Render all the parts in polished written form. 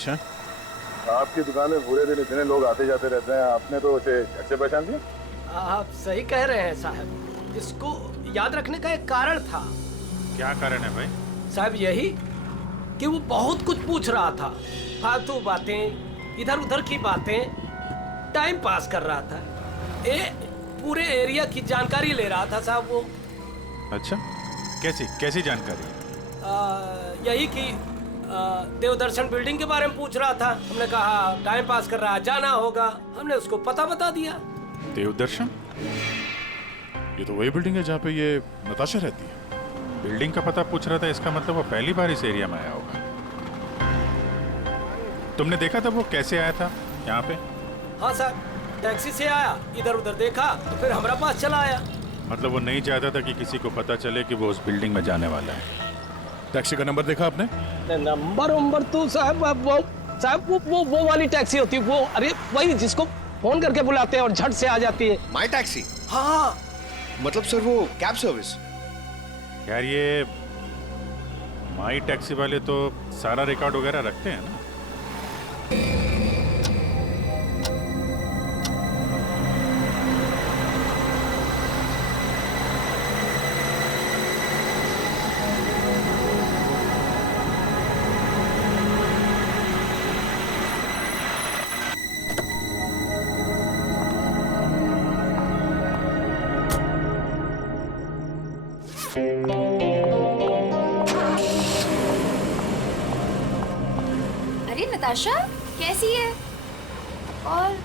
अच्छा, आपकी दुकान में पूरे दिन इतने लोग आते जाते रहते हैं, आपने तो उसे झट से पहचान लिया। आप सही कह रहे हैं साहब, इसको याद रखने का एक कारण था। क्या कारण है भाई? साहब यही कि वो बहुत कुछ पूछ रहा था, फालतू बातें, इधर उधर की बातें, टाइम पास कर रहा था। पूरे एरिया की जानकारी ले रहा था साहब वो। अच्छा, कैसी कैसी जानकारी? यही कि देवदर्शन बिल्डिंग के बारे में पूछ रहा था। हमने कहा टाइम पास कर रहा है, जाना होगा। हमने उसको पता बता दिया। देवदर्शन? ये तो वही बिल्डिंग है जहाँ पे ये नताशा रहती है। बिल्डिंग का पता पूछ रहा था, इसका मतलब वो पहली बार इस एरिया में आया होगा। तुमने देखा था वो कैसे आया था यहाँ पे? हाँ साहब, टैक्सी से आया, इधर उधर देखा तो फिर हमारा पास चला आया। मतलब वो नहीं चाहता था कि किसी को पता चले कि वो उस बिल्डिंग में जाने वाला है। टैक्सी का नंबर देखा आपने? नंबर तो साहब वो वाली टैक्सी होती है वो, अरे वही जिसको फोन करके बुलाते हैं और झट से आ जाती है। माई टैक्सी? हाँ मतलब सर वो कैब सर्विस? यार ये माई टैक्सी वाले तो सारा रिकॉर्ड वगैरह रखते हैं ना। अरे नताशा कैसी है? और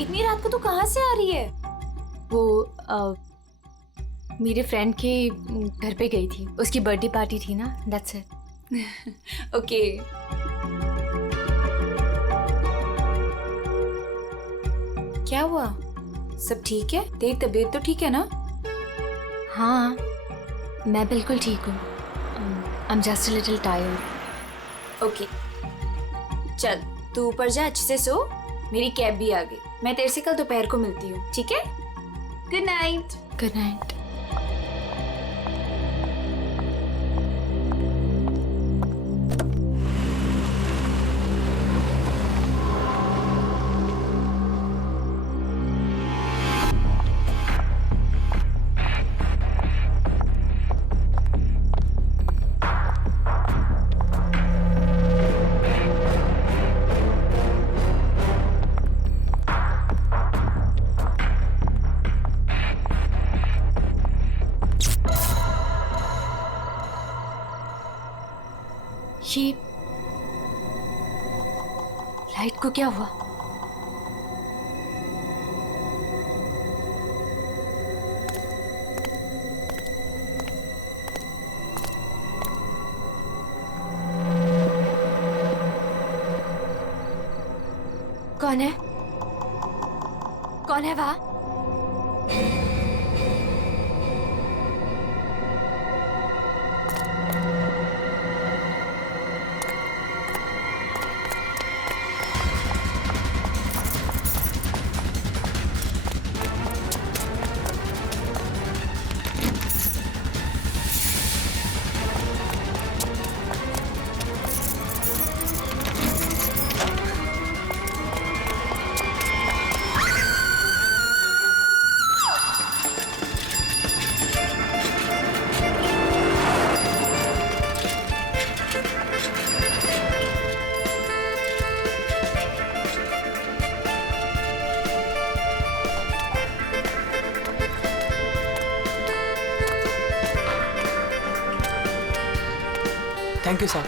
इतनी रात को तू कहाँ से आ रही है? वो मेरे फ्रेंड के घर पे गई थी, उसकी बर्थडे पार्टी थी ना, दैट्स इट। ओके। क्या हुआ? सब ठीक है? तेरी तबीयत तो ठीक है ना? हाँ मैं बिल्कुल ठीक हूँ। I am just a little tired. Okay चल तू ऊपर जा, अच्छे से सो। मेरी कैब भी आ गई, मैं तेरे से कल दोपहर को मिलती हूँ, ठीक है? Good night. Good night. ये लाइट को क्या हुआ? कौन है? कौन है वहां? Thank you sir.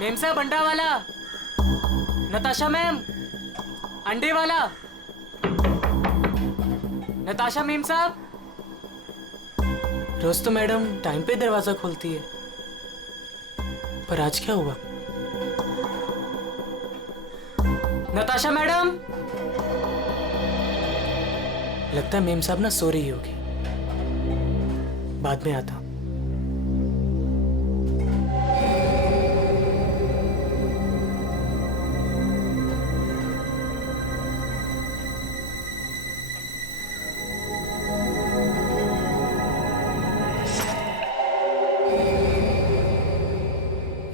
मेम साहब अंडा वाला, नताशा मैम अंडे वाला, नताशा मेम साहब। रोज तो मैडम टाइम पे दरवाजा खोलती है, पर आज क्या हुआ? नताशा मैडम, लगता है मेम साहब ना सो रही होगी। बाद में आता हूँ।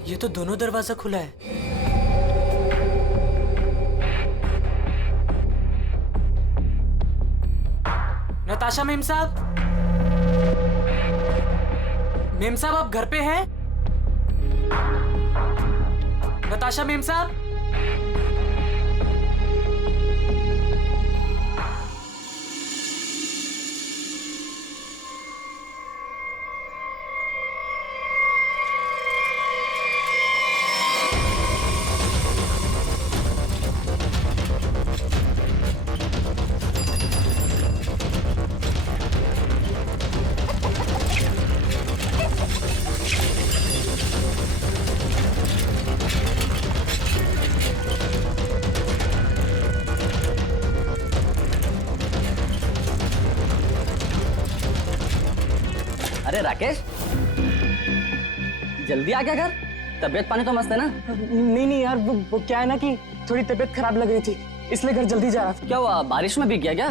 ये तो दोनों दरवाजा खुला है। नताशा मेम साहब, मेम साहब आप घर पे हैं? नताशा मेम साहब, अरे राकेश, जल्दी आ गया घर? तबीयत पानी तो मस्त है ना? नहीं यार, वो क्या है ना कि थोड़ी तबीयत खराब लग रही थी, इसलिए घर जल्दी जा रहा था। क्या हुआ, बारिश में भीग गया क्या?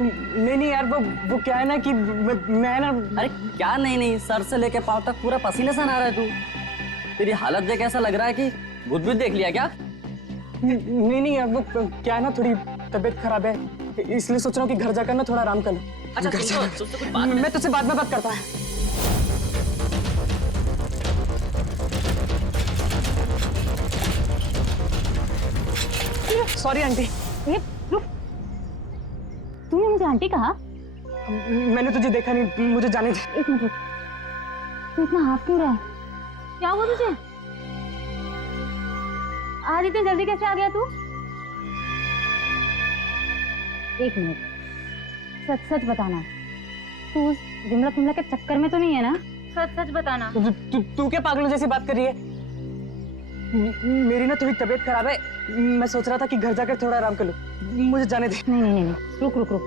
नहीं यार, वो क्या है ना कि मैं ना। अरे क्या नहीं, सर से लेके पाँव तक पूरा पसीने से नहा रहा है तू। तेरी हालत देख ऐसा लग रहा है कि भूत भी देख लिया क्या? नहीं यार, वो क्या है ना, थोड़ी तबीयत खराब है, इसलिए सोच रहा हूँ कि घर जाकर ना थोड़ा आराम कर लूं। अच्छा मैं तुझसे बाद में बात करता है। Sorry aunty. रुक, तूने मुझे आंटी कहा? मैंने तुझे देखा नहीं, मुझे जाने दे। एक मिनट रुक, तू इतना हाफ क्यों रहा है? क्या हुआ तुझे? आज इतनी जल्दी कैसे आ गया तू? एक मिनट, सच सच बताना, तू उस विमला के चक्कर में तो नहीं है ना? सच सच बताना। तू क्या पागलों जैसी बात कर रही है? मेरी ना थोड़ी तबीयत खराब है, मैं सोच रहा था कि घर जाकर थोड़ा आराम कर लूं, मुझे जाने दे। नहीं, रुक तू,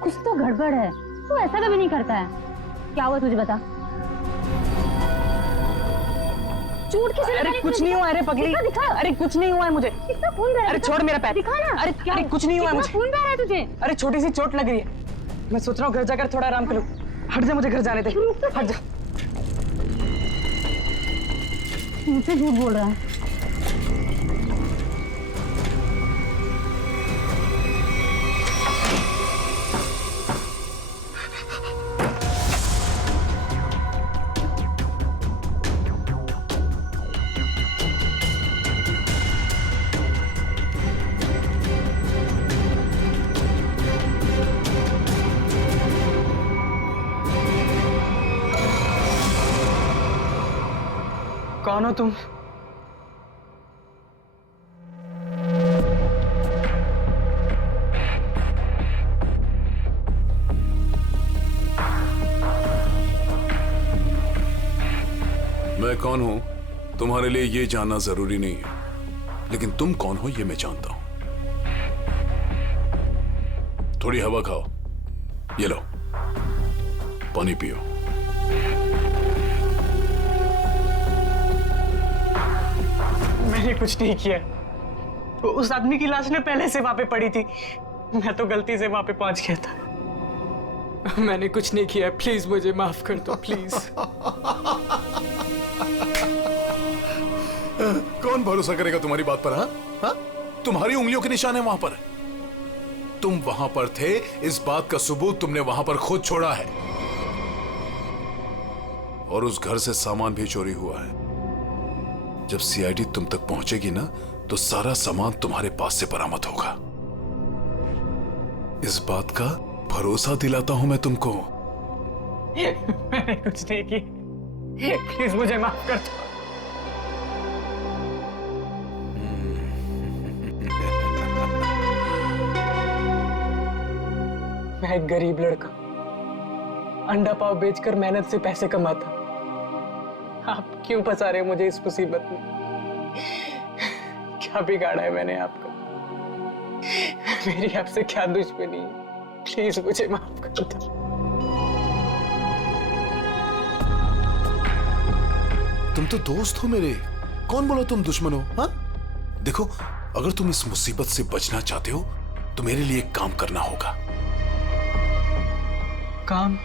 कुछ तो गड़बड़ है, तू ऐसा कभी नहीं करता है। क्या हुआ तुझे बता। चोट किसे लगी? अरे कुछ नहीं हुआ, अरे पगली, दिखा। अरे कुछ नहीं हुआ है मुझे। कितना खून बह रहा है? अरे छोड़ मेरा पैर। दिखा ना। अरे कुछ नहीं हुआ है मुझे। खून बह रहा है तुझे? अरे छोटी सी चोट लग रही है, मैं सोच रहा हूँ घर जाकर थोड़ा आराम कर लूं। हट जा, मुझे घर जाने दे, हट जा। मुझसे झूठ बोल रहा है। कौन हो तुम? मैं कौन हूं तुम्हारे लिए ये जानना जरूरी नहीं है, लेकिन तुम कौन हो ये मैं जानता हूं। थोड़ी हवा खाओ, ये लो पानी पियो। मैंने कुछ नहीं किया, उस आदमी की लाश ने पहले से वहां पे पड़ी थी, मैं तो गलती से वहां पे पहुंच गया था। मैंने कुछ नहीं किया, प्लीज मुझे माफ कर दो, प्लीज। कौन भरोसा करेगा तुम्हारी बात पर? हाँ, तुम्हारी उंगलियों के निशान है वहां पर। तुम वहां पर थे, इस बात का सबूत तुमने वहां पर खुद छोड़ा है, और उस घर से सामान भी चोरी हुआ है। जब सीआईडी तुम तक पहुंचेगी ना, तो सारा सामान तुम्हारे पास से बरामद होगा। इस बात का भरोसा दिलाता हूं मैं तुमको। मैंने कुछ नहीं किया, प्लीज मुझे माफ कर दो। मैं एक गरीब लड़का, अंडा पाव बेचकर मेहनत से पैसे कमाता। आप क्यों फंसा रहे हो मुझे इस मुसीबत में? क्या बिगाड़ा है मैंने आपका? मेरी आपसे क्या दुश्मनी है? प्लीज मुझे माफ कर दो। तुम तो दोस्त हो मेरे, कौन बोला तुम दुश्मन हो? हाँ, देखो अगर तुम इस मुसीबत से बचना चाहते हो तो मेरे लिए एक काम करना होगा। काम?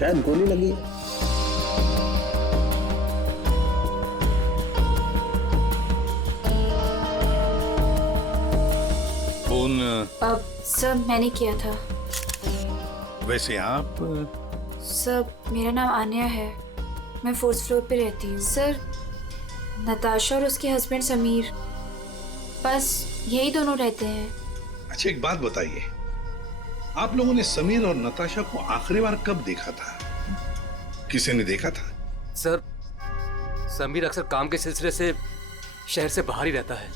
शायद गोली लगी है। फोन अब सर मैंने किया था। वैसे आप सर मेरा नाम आन्या है, मैं 4th फ्लोर पे रहती हूँ। सर नताशा और उसके हस्बैंड समीर, बस यही दोनों रहते हैं। अच्छा एक बात बताइए, आप लोगों ने समीर और नताशा को आखिरी बार कब देखा था? किसी ने देखा था? सर समीर अक्सर काम के सिलसिले से शहर से बाहर ही रहता है।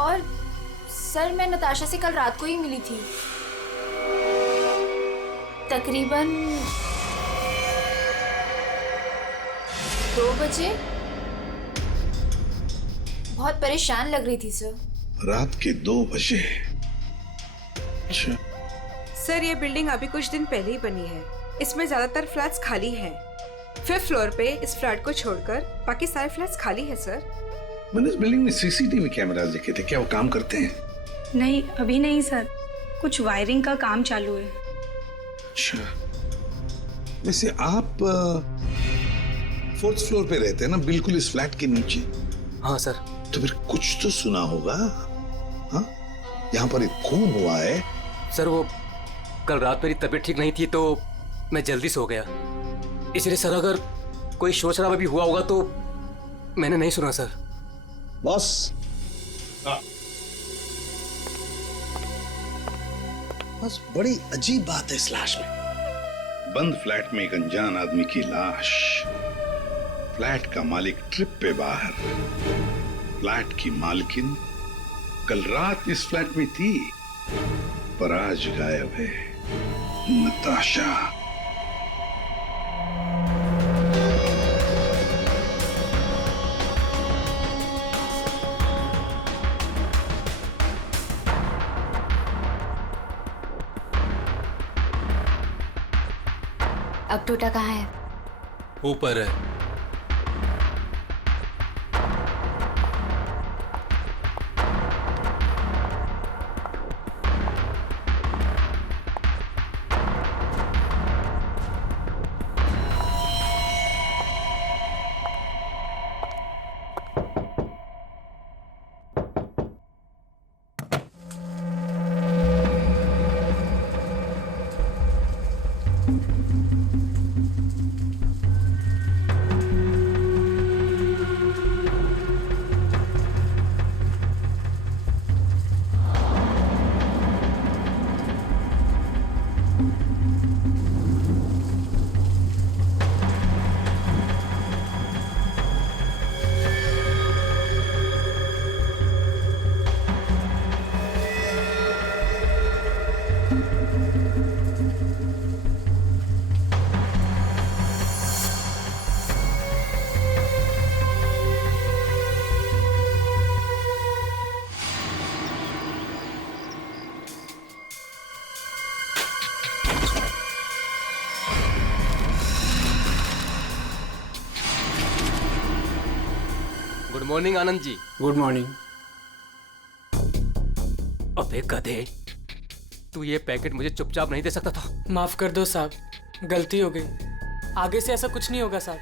और सर मैं नताशा से कल रात को ही मिली थी, तकरीबन 2 बजे। बहुत परेशान लग रही थी सर। रात के 2 बजे? अच्छा। सर ये बिल्डिंग अभी कुछ दिन पहले ही बनी है, इसमें ज्यादातर फ्लैट्स खाली हैं। 5th फ्लोर पे इस फ्लैट को छोड़कर बाकी सारे फ्लैट्स खाली है सर। मैंने इस बिल्डिंग में सीसीटीवी कैमरास देखे थे, क्या वो काम करते हैं? नहीं अभी नहीं सर, कुछ वायरिंग का काम चालू है। अच्छा, वैसे आप 4th फ्लोर पे रहते हैं ना, बिल्कुल इस फ्लैट के नीचे? हाँ सर। तो फिर कुछ तो सुना होगा। हाँ, यहाँ पर एक खून हुआ है। सर वो कल रात मेरी तबीयत ठीक नहीं थी तो मैं जल्दी सो गया, इसलिए सर अगर कोई शोर शराबा भी हुआ होगा तो मैंने नहीं सुना सर। बॉस, बस बड़ी अजीब बात है इस लाश में। बंद फ्लैट में एक अनजान आदमी की लाश, फ्लैट का मालिक ट्रिप पे बाहर, फ्लैट की मालकिन कल रात इस फ्लैट में थी पर आज गायब है। नताशा। अब टोटा कहाँ है? ऊपर है। Good morning Anand ji. Good morning. अबे गधे, तू ये पैकेट मुझे चुपचाप नहीं दे सकता था? माफ कर दो साहब, गलती हो गई। आगे से ऐसा कुछ नहीं होगा साहब।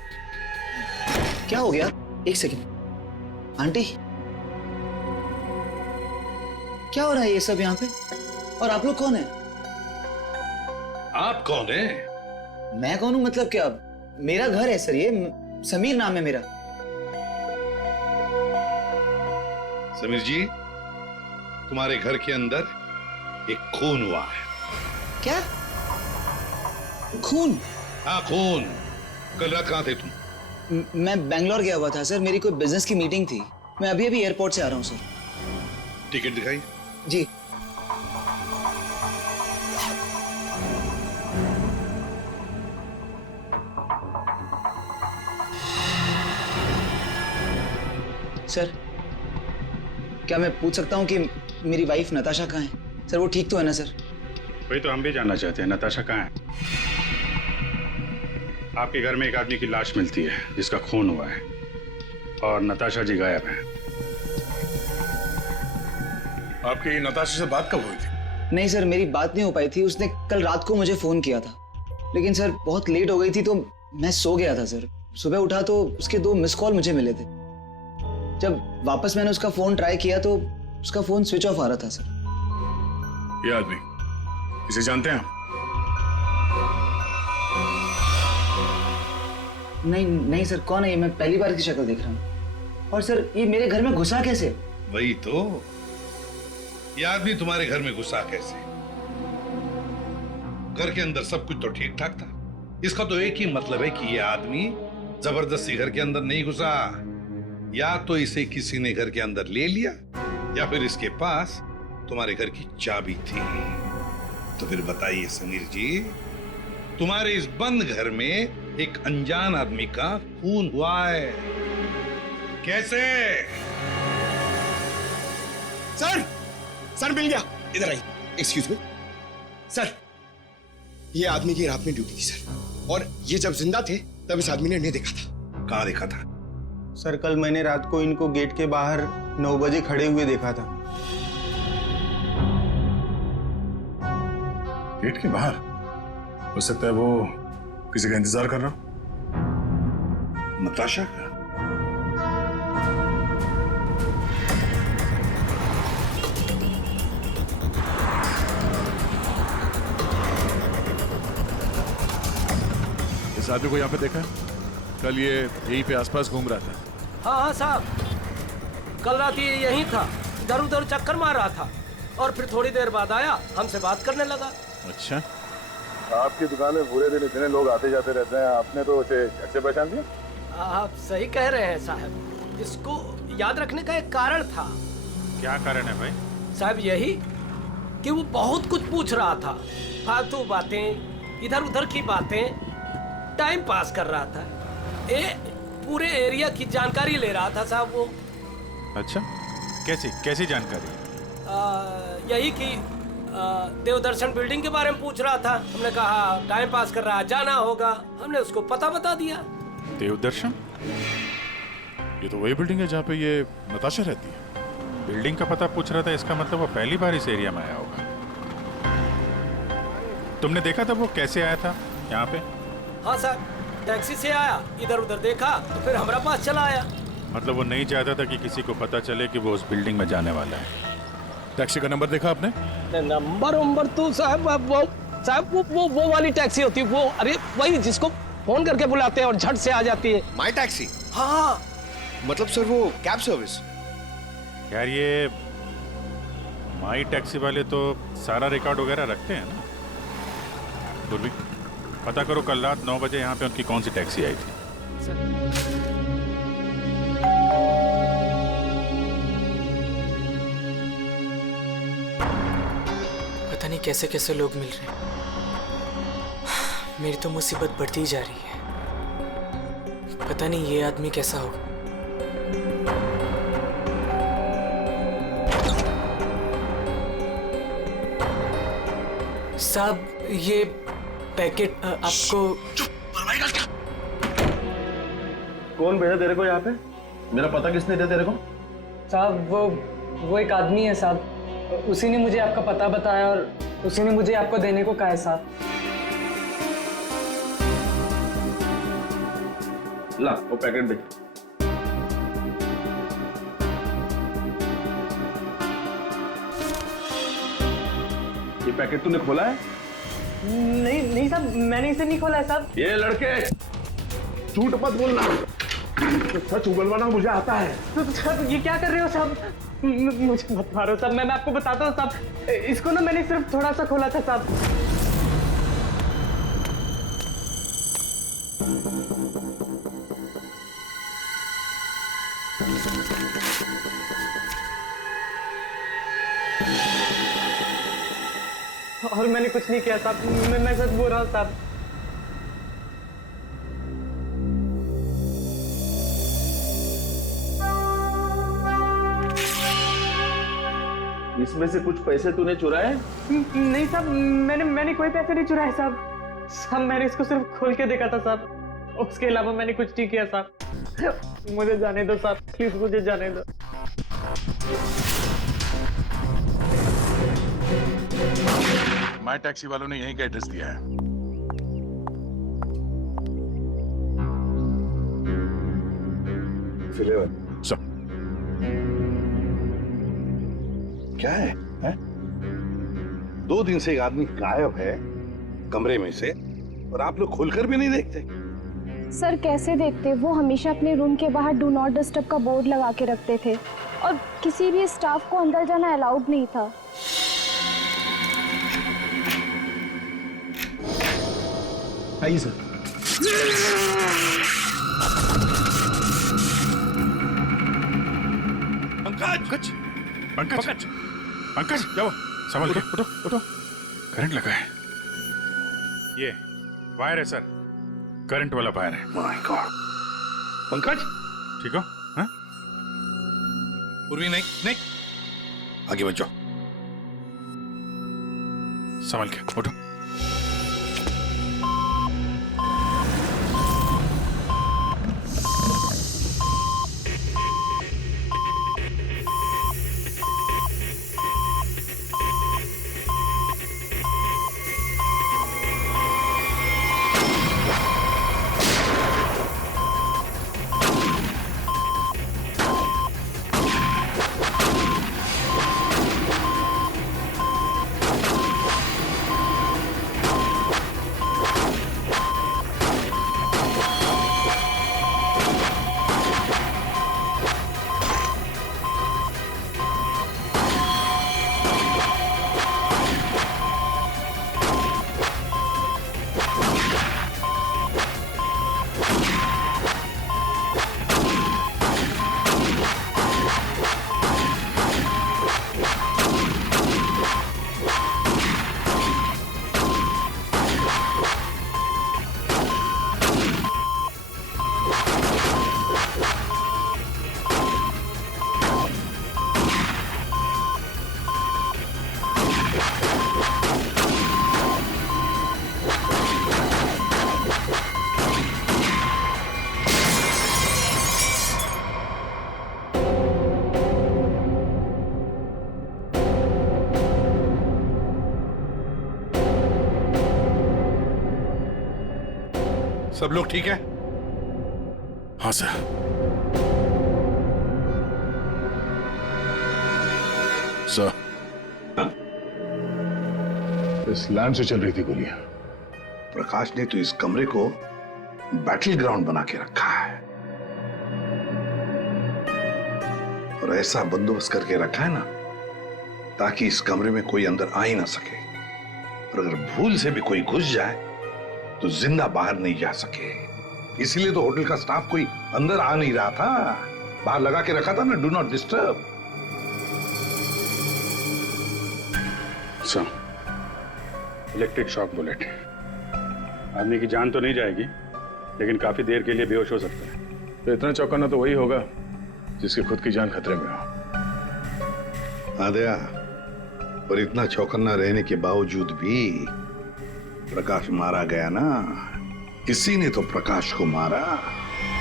क्या हो गया? एक सेकंड। आंटी, क्या हो रहा है ये सब यहाँ पे? और आप लोग कौन है? आप कौन है? मैं कौन हूँ मतलब क्या? मेरा घर है सर, ये समीर नाम है मेरा। समीर जी, तुम्हारे घर के अंदर एक खून हुआ है। क्या? खून? हाँ खून। कल रात कहाँ थे तुम? मैं बैंगलोर गया हुआ था सर, मेरी कोई बिजनेस की मीटिंग थी। मैं अभी अभी एयरपोर्ट से आ रहा हूँ सर। टिकट दिखाई। जी। सर, क्या मैं पूछ सकता हूँ कि मेरी वाइफ नताशा कहाँ है? सर वो ठीक तो है ना सर? वही तो हम भी जानना चाहते हैं, नताशा कहाँ है? आपके घर में एक आदमी की लाश मिलती है जिसका खून हुआ है और नताशा जी गायब हैं। आपकी नताशा से बात कब हुई थी? नहीं सर, मेरी बात नहीं हो पाई थी। उसने कल रात को मुझे फोन किया था, लेकिन सर बहुत लेट हो गई थी तो मैं सो गया था सर। सुबह उठा तो उसके 2 मिस कॉल मुझे मिले थे। जब वापस मैंने उसका फोन ट्राई किया तो उसका फोन स्विच ऑफ आ रहा था सर। ये आदमी, इसे जानते हैं आप? नहीं नहीं सर, कौन है ये? मैं पहली बार इसकी शक्ल देख रहा हूँ। और सर ये मेरे घर में घुसा कैसे? वही तो, ये आदमी तुम्हारे घर में घुसा कैसे? घर के अंदर सब कुछ तो ठीक ठाक था। इसका तो एक ही मतलब है कि ये आदमी जबरदस्ती घर के अंदर नहीं घुसा। या तो इसे किसी ने घर के अंदर ले लिया या फिर इसके पास तुम्हारे घर की चाबी थी। तो फिर बताइए समीर जी, तुम्हारे इस बंद घर में एक अनजान आदमी का खून हुआ है, कैसे? सर मिल गया। इधर आइए। एक्सक्यूज मी सर, ये आदमी की रात में ड्यूटी थी सर, और ये जब जिंदा थे तब इस आदमी ने इन्हें देखा था। कहाँ देखा था? सर कल मैंने रात को इनको गेट के बाहर 9 बजे खड़े हुए देखा था। गेट के बाहर? हो सकता है वो किसी का इंतजार कर रहा हो। नताशा का? इस आदमी को यहाँ पे देखा है? कल ये यहीं पे आसपास घूम रहा था। हाँ हाँ साहब, कल रात ये यहीं था, इधर उधर चक्कर मार रहा था और फिर थोड़ी देर बाद आया, हमसे बात करने लगा। अच्छा, आपकी दुकान में पूरे दिन इतने लोग आते जाते रहते हैं, आपने तो उसे अच्छे पहचान दिया? आप सही कह रहे हैं साहब, इसको याद रखने का एक कारण था। क्या कारण है भाई? साहब यही कि वो बहुत कुछ पूछ रहा था, फालतू बातें, इधर उधर की बातें, टाइम पास कर रहा था। पूरे एरिया की जानकारी ले रहा था साहब वो। अच्छा, कैसी कैसी जानकारी? यही कि देवदर्शन बिल्डिंग के बारे में पूछ रहा था। हमने कहा टाइम पास कर रहा है, जाना होगा। हमने उसको पता बता दिया। देवदर्शन? ये तो वही बिल्डिंग है जहाँ पे ये नताशा रहती है। बिल्डिंग का पता पूछ रहा था, इसका मतलब वो पहली बार इस एरिया में आया होगा। तुमने देखा था वो कैसे आया था यहाँ पे? हाँ साहब, टैक्सी से आया, इधर उधर देखा तो फिर हमारा पास चला आया। मतलब वो नहीं चाहता था कि किसी को पता चले कि वो उस बिल्डिंग में जाने वाला है। टैक्सी का नंबर देखा आपने? नंबर तो साहब वो वाली टैक्सी होती है, वो अरे वही जिसको फोन करके बुलाते हैं और झट से आ जाती है। माई टैक्सी? हाँ। मतलब सर वो कैब सर्विस? यार ये माई टैक्सी वाले तो सारा रिकॉर्ड वगैरह रखते हैं ना। पूर्वी पता करो कल रात 9 बजे यहाँ पे उनकी कौन सी टैक्सी आई थी। पता नहीं कैसे कैसे लोग मिल रहे हैं। मेरी तो मुसीबत बढ़ती ही जा रही है। पता नहीं ये आदमी कैसा होगा। साहब ये पैकेट आपको। कौन भेजा तेरे को यहाँ पे? मेरा पता किसने दिया तेरे को? साहब वो एक आदमी है साहब, उसी ने मुझे आपका पता बताया और उसी ने मुझे आपको देने को कहा है साहब। ला वो पैकेट दे। ये पैकेट तूने खोला है? नहीं साहब, मैंने इसे नहीं खोला है साहब। ये लड़के झूठ मत बोलना, सच उगलवाना मुझे आता है। साहब ये क्या कर रहे हो साहब? मुझे मत मारो साहब, मैं आपको बताता हूँ साहब। इसको ना मैंने सिर्फ थोड़ा सा खोला था साहब। और मैंने कुछ नहीं किया साहब, मैं सच बोल रहा हूँ साहब। इसमें से कुछ पैसे तूने चुराए? नहीं साहब, मैंने कोई पैसे नहीं चुराए साहब। साहब मैंने इसको सिर्फ खोल के देखा था साहब, उसके अलावा मैंने कुछ नहीं किया साहब। मुझे जाने दो साहब, प्लीज मुझे जाने दो। माई टैक्सी वालों ने यहीं का एड्रेस दिया है। सब क्या है, हैं? 2 दिन से एक आदमी गायब है कमरे में से, और आप लोग खोलकर भी नहीं देखते। सर कैसे देखते, वो हमेशा अपने रूम के बाहर डू नॉट डिस्टर्ब का बोर्ड लगा के रखते थे और किसी भी स्टाफ को अंदर जाना अलाउड नहीं था। आइए सर। पंकज पंकज पंकज जाओ, संभल के उठो उठो, करंट लगा है। ये वायर है सर, करंट वाला वायर है। My God. पंकज ठीक हो? हाँ? उर्वी नहीं नहीं, आगे बचो। संभल के उठो। सब लोग ठीक है? हाँ सर। सर, इस लैंड से चल रही थी गोलियां। प्रकाश ने तो इस कमरे को बैटल ग्राउंड बना के रखा है, और ऐसा बंदोबस्त करके रखा है ना ताकि इस कमरे में कोई अंदर आ ही ना सके, और अगर भूल से भी कोई घुस जाए तो जिंदा बाहर नहीं जा सके। इसीलिए तो होटल का स्टाफ कोई अंदर आ नहीं रहा था, बाहर लगा के रखा था ना, do not disturb. Sir, electric shock bullet, आदमी की जान तो नहीं जाएगी लेकिन काफी देर के लिए बेहोश हो सकता है। तो इतना चौंकाना तो वही होगा जिसकी खुद की जान खतरे में हो। आदया, और इतना चौकन्ना रहने के बावजूद भी प्रकाश मारा गया ना। किसी ने तो प्रकाश को मारा।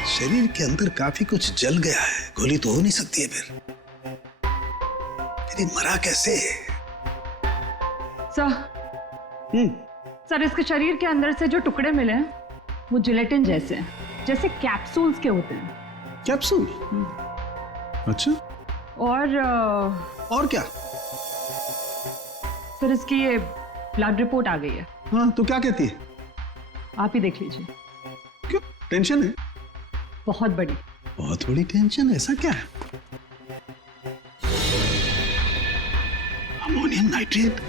शरीर के अंदर काफी कुछ जल गया है, गोली तो हो नहीं सकती है फिर ये मरा कैसे? सर, इसके शरीर के अंदर से जो टुकड़े मिले हैं वो जिलेटिन जैसे हैं, जैसे कैप्सूल्स के होते हैं। कैप्सूल? अच्छा। और क्या? सर, इसकी ये ब्लड रिपोर्ट आ गई है। हाँ, तो क्या कहती है? आप ही देख लीजिए। क्यों, टेंशन है? बहुत बड़ी। बहुत बड़ी टेंशन? ऐसा क्या है? Ammonium nitrate?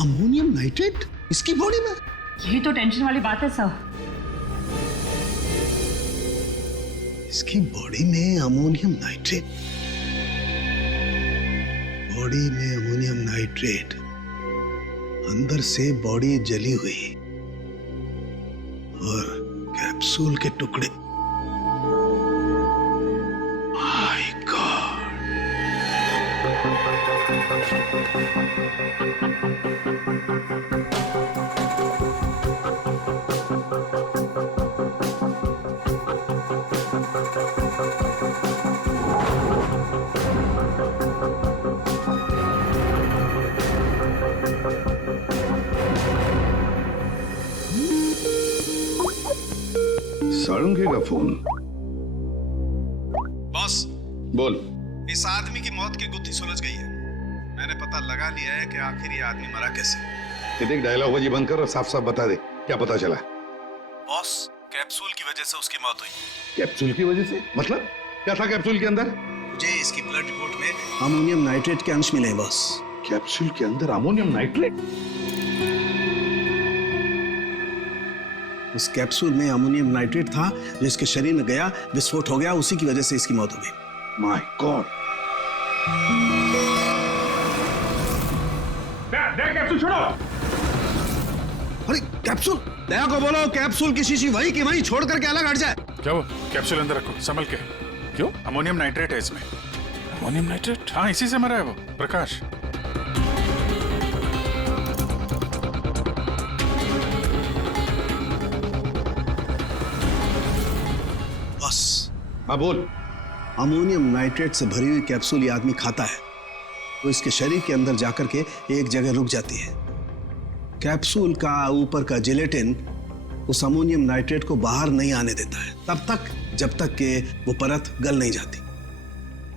अमोनियम नाइट्रेट इसकी बॉडी में? यही तो टेंशन वाली बात है सर। इसकी बॉडी में अमोनियम नाइट्रेट? बॉडी में अमोनियम नाइट्रेट, अंदर से बॉडी जली हुई और कैप्सूल के टुकड़े। My God. साळुंखे का फोन। बॉस, बोल। इस आदमी की मौत की गुत्थी सुलझ गई है। मैंने पता लगा लिया है कि आखिर ये आदमी मरा कैसे। ये देख, डायलॉग बाजी बंद कर और साफ साफ बता दे क्या पता चला। बॉस, कैप्सूल की वजह से उसकी मौत हुई। कैप्सूल की वजह से? मतलब क्या था कैप्सूल के अंदर? मुझे इसकी ब्लड रिपोर्ट में अमोनियम नाइट्रेट के अंश मिले हैं बॉस। कैप्सूल के अंदर अमोनियम नाइट्रेट? उस कैप्सूल में अमोनियम नाइट्रेट था जो इसके शरीर में गया, विस्फोट हो गया, उसी की वजह से इसकी मौत हो गई। My God. कैप्सूल छोड़ो। अरे कैप्सूल, दया को बोलो कैप्सूल की शीशी वही की वही छोड़ करके अलग हट जाए। क्या वो कैप्सूल अंदर रखो, संभल के। क्यों? अमोनियम नाइट्रेट है इसमें। Ammonium nitrate? हाँ, इसी से मरा है वो प्रकाश। हाँ बोल। अमोनियम नाइट्रेट से भरी हुई कैप्सूल ये आदमी खाता है तो इसके शरीर के अंदर जाकर के एक जगह रुक जाती है। कैप्सूल का ऊपर का जिलेटिन उस अमोनियम नाइट्रेट को बाहर नहीं आने देता है तब तक जब तक कि वो परत गल नहीं जाती।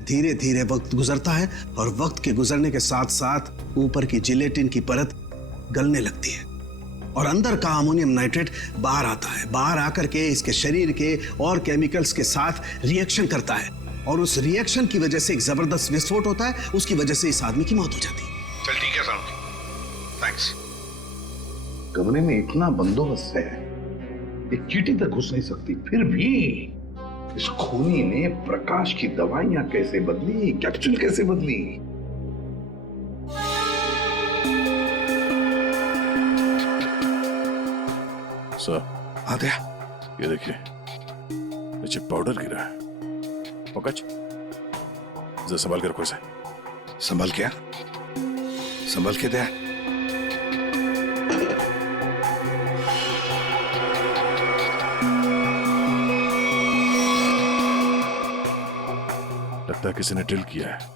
धीरे धीरे वक्त गुजरता है और वक्त के गुजरने के साथ साथ ऊपर की जिलेटिन की परत गलने लगती है और अंदर का अमोनियम नाइट्रेट बाहर आता है। बाहर आकर के इसके शरीर के और केमिकल्स के साथ रिएक्शन करता है और उस रिएक्शन की वजह से एक जबरदस्त विस्फोट होता है। उसकी वजह से इस आदमी की मौत हो जाती है। चल ठीक है साहब, थैंक्स। कमरे में इतना बंदोबस्त है, एक चींटी तक घुस नहीं सकती, फिर भी इस खूनी ने प्रकाश की दवाइयां कैसे बदली, कैप्सूल कैसे बदली? सर, आ गया। ये देखिए, नीचे पाउडर गिरा है। पंकज, जरा संभाल कर रखो इसे। संभल क्या? संभल के दे। लगता है किसी ने ड्रिल किया है।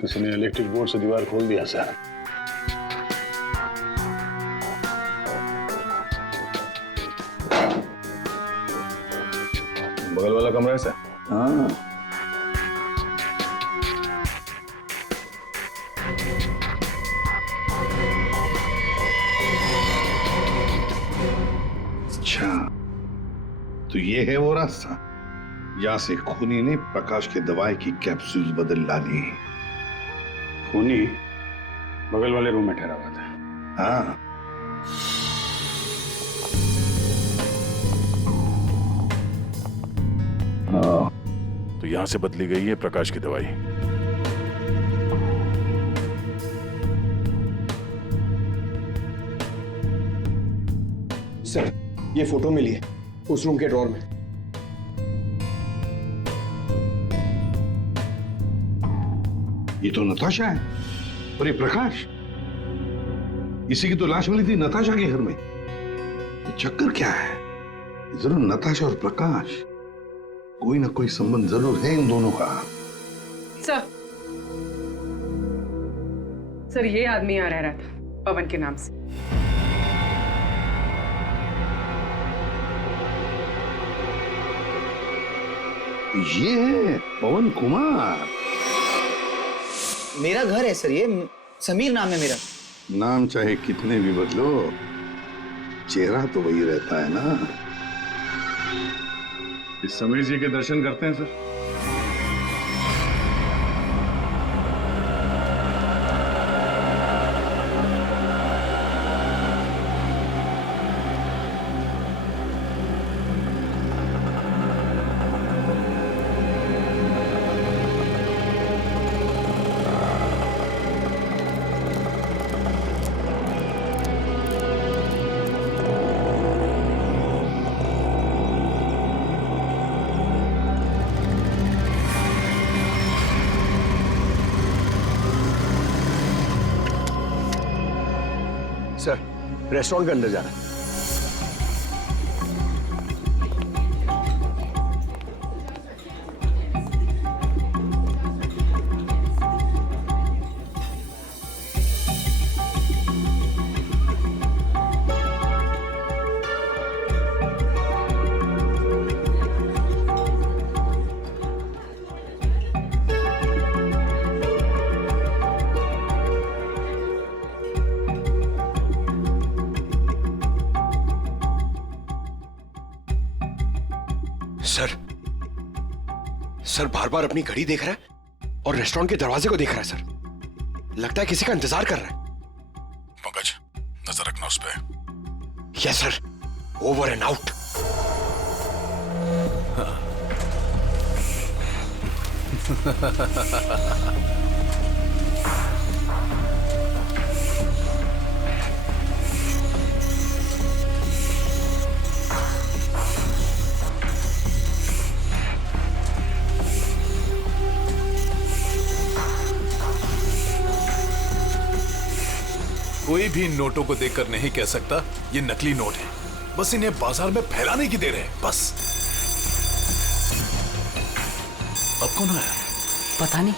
किसी ने इलेक्ट्रिक बोर्ड से दीवार खोल दिया सर। बगल वाला कमरा है सर? हाँ। अच्छा, तो ये है वो रास्ता जहां से खूनी ने प्रकाश के दवाई की कैप्सूल बदल डाली। खूनी बगल वाले रूम में ठहरा हुआ था। हाँ। तो यहां से बदली गई है प्रकाश की दवाई। सर, ये फोटो मिली है उस रूम के ड्रॉर में। ये तो नताशा है और ये प्रकाश, इसी की तो लाश मिली थी नताशा के घर में। ये चक्कर क्या है? जरूर नताशा और प्रकाश, कोई ना कोई संबंध जरूर है इन दोनों का। सर ये आदमी यहाँ रह रहा था पवन के नाम से। ये है पवन कुमार। मेरा घर है सर, ये समीर नाम है मेरा। नाम चाहे कितने भी बदलो, चेहरा तो वही रहता है ना। इस समीर जी के दर्शन करते हैं सर। सर, रेस्टोरेंट के अंदर जाना है। सर बार बार अपनी घड़ी देख रहा है और रेस्टोरेंट के दरवाजे को देख रहा है सर। लगता है किसी का इंतजार कर रहा है। पंकज, नजर रखना उस पे। Yes sir, over and out. कोई भी नोटों को देखकर नहीं कह सकता ये नकली नोट है। बस इन्हें बाजार में फैलाने की देर है, बस। अब कौन आया? पता नहीं।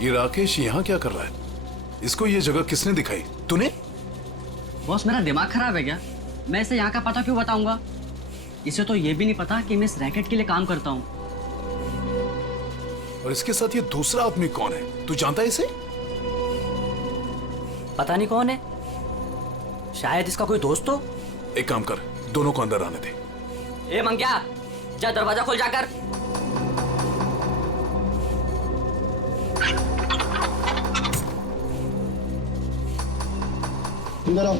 ये राकेश यहाँ क्या कर रहा है? इसको ये जगह किसने दिखाई? तूने? बॉस, मेरा दिमाग खराब है क्या? मैं इसे यहाँ का पता क्यों बताऊंगा? इसे तो ये भी नहीं पता कि मैं इस रैकेट के लिए काम करता हूँ। और इसके साथ ये दूसरा आदमी कौन है? तू जानता है इसे? पता नहीं कौन है, शायद इसका कोई दोस्त हो। एक काम कर, दोनों को अंदर आने दे। ए मंग्या, जा दरवाजा खोल जाकर। अंदर आओ।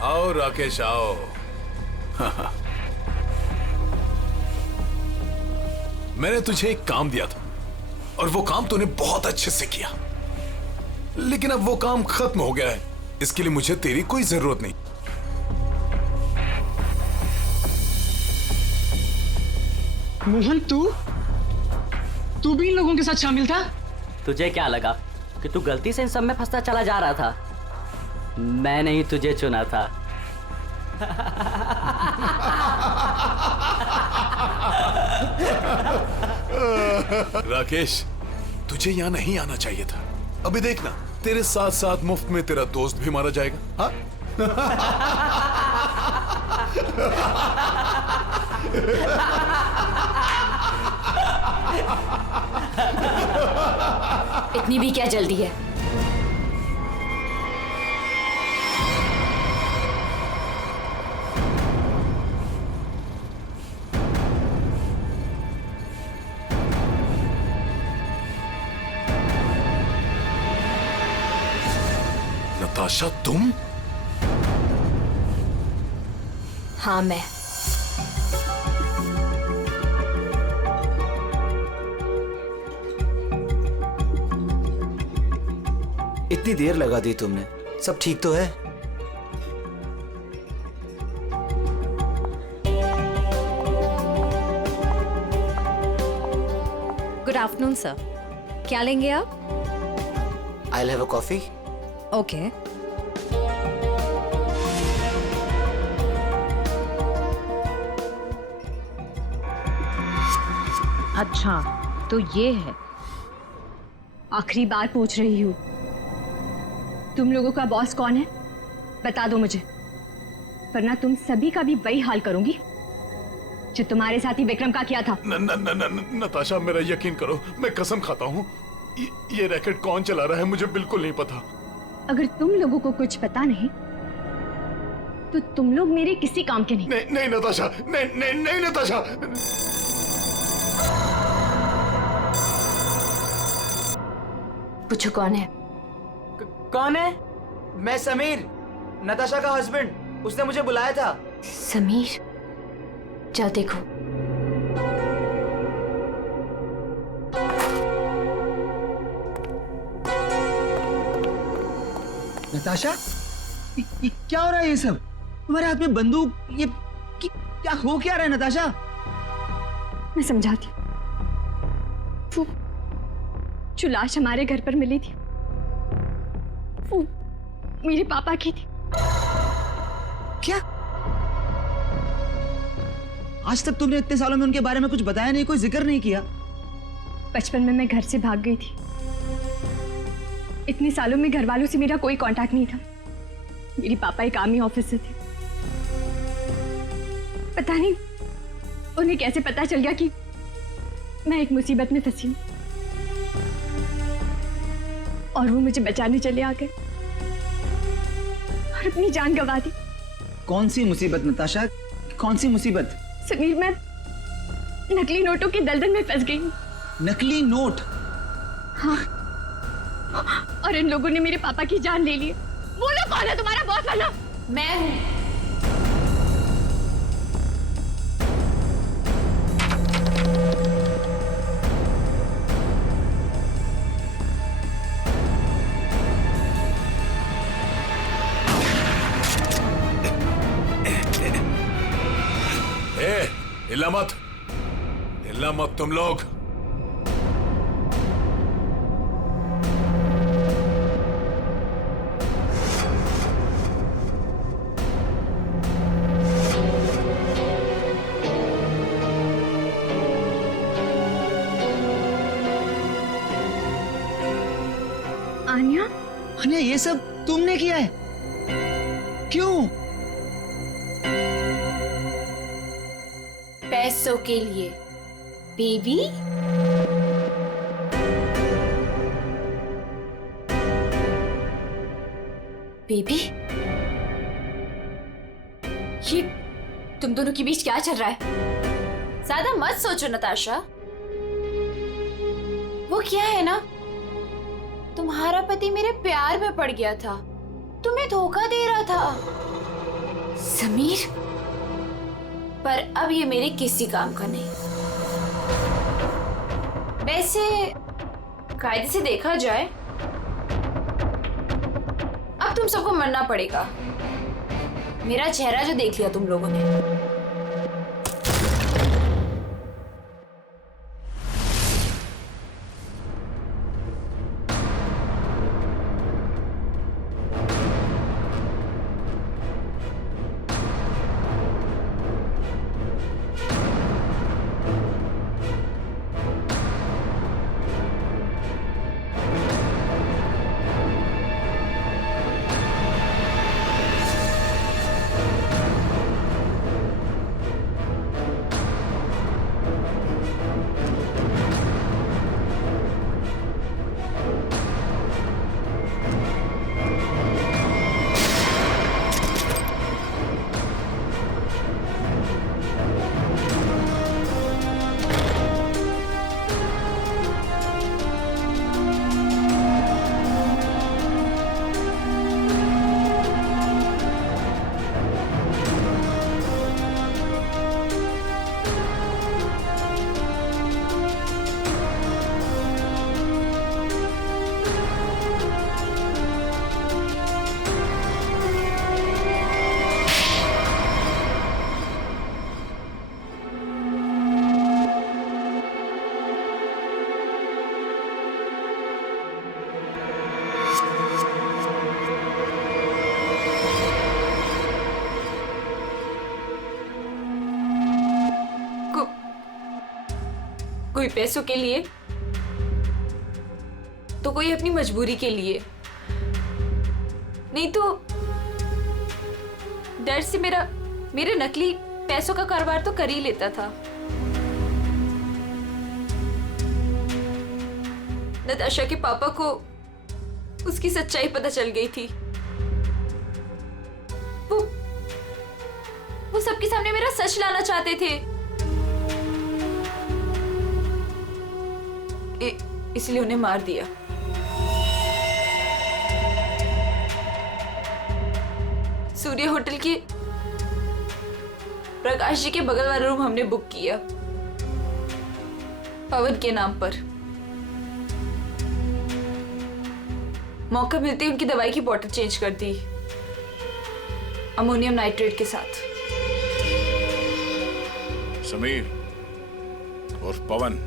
आओ राकेश, आओ। मैंने तुझे एक काम दिया था और वो काम तूने बहुत अच्छे से किया, लेकिन अब वो काम खत्म हो गया है। इसके लिए मुझे तेरी कोई जरूरत नहीं। मोहन, तू भी इन लोगों के साथ शामिल था? तुझे क्या लगा कि तू गलती से इन सब में फंसता चला जा रहा था? मैंने ही तुझे चुना था। राकेश, तुझे यहाँ नहीं आना चाहिए था। अभी देखना, तेरे साथ साथ मुफ्त में तेरा दोस्त भी मारा जाएगा। हाँ? इतनी भी क्या जल्दी है? नताशा, तुम? हाँ, मैं। इतनी देर लगा दी तुमने, सब ठीक तो है? गुड आफ्टरनून सर, क्या लेंगे आप? I'll have a coffee. Okay. अच्छा, तो ये है। आखिरी बार पूछ रही हूँ, तुम लोगों का बॉस कौन है? बता दो मुझे, वरना तुम सभी का भी वही हाल करूंगी जो तुम्हारे साथी विक्रम का किया था। नताशा, मेरा यकीन करो, मैं कसम खाता हूँ, ये रैकेट कौन चला रहा है मुझे बिल्कुल नहीं पता। अगर तुम लोगों को कुछ पता नहीं तो तुम लोग मेरे किसी काम के नहीं। नहीं नताशा, नहीं नताशा। पूछो कौन है? कौन है? मैं समीर, नताशा का हस्बैंड। उसने मुझे बुलाया था। समीर? जाओ देखो। नताशा, ये क्या हो रहा है? ये सब तुम्हारे हाथ में बंदूक, ये क्या हो क्या रहा है नताशा? मैं समझाती हूँ। वो जो लाश हमारे घर पर मिली थी वो मेरे पापा की थी। क्या? आज तक तुमने इतने सालों में उनके बारे में कुछ बताया नहीं, कोई जिक्र नहीं किया। बचपन में मैं घर से भाग गई थी। इतने सालों में घर वालों से मेरा कोई कांटेक्ट नहीं था। मेरे पापा एक आर्मी ऑफिसर थे। पता नहीं उन्हें कैसे पता चल गया कि मैं एक मुसीबत में फंसी हूं और वो मुझे बचाने चले आ गए और अपनी जान गंवा दी। कौन सी मुसीबत नताशा, कौन सी मुसीबत? समीर, मैं नकली नोटों के दलदल में फंस गई हूं। नकली नोट? हाँ, और इन लोगों ने मेरे पापा की जान ले ली। बोलो कौन है तुम्हारा बॉस वाला? मैं हूं। हिला मत, हिला मत तुम लोग। आन्या? आन्या, ये सब तुमने किया है? क्यों? पैसों के लिए बेबी। बेबी, ये तुम दोनों के बीच क्या चल रहा है? ज्यादा मत सोचो नताशा। वो क्या है ना, तुम्हारा पति मेरे प्यार में पड़ गया था, तुम्हें धोखा दे रहा था समीर, पर अब ये मेरे किसी काम का नहीं। वैसे कायदे से देखा जाए अब तुम सबको मरना पड़ेगा। मेरा चेहरा जो देख लिया तुम लोगों ने। कोई पैसों के लिए तो कोई अपनी मजबूरी के लिए, नहीं तो डर से मेरे नकली पैसों का कारोबार तो कर ही लेता था। नताशा के पापा को उसकी सच्चाई पता चल गई थी। वो सबके सामने मेरा सच लाना चाहते थे, इसलिए उन्हें मार दिया। सूर्य होटल की प्रकाश जी के बगल वाला रूम हमने बुक किया पवन के नाम पर। मौका मिलते ही उनकी दवाई की बोतल चेंज कर दी अमोनियम नाइट्रेट के साथ। समीर और पवन,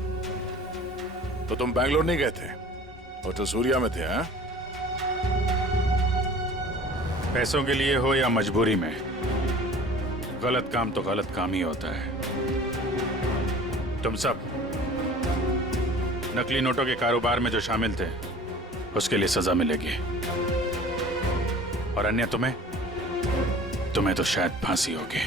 तो तुम बैंगलोर नहीं गए थे, होटल सूर्या में थे? हैं? पैसों के लिए हो या मजबूरी में, गलत काम तो गलत काम ही होता है। तुम सब नकली नोटों के कारोबार में जो शामिल थे उसके लिए सजा मिलेगी, और अन्य तुम्हें तो शायद फांसी होगी।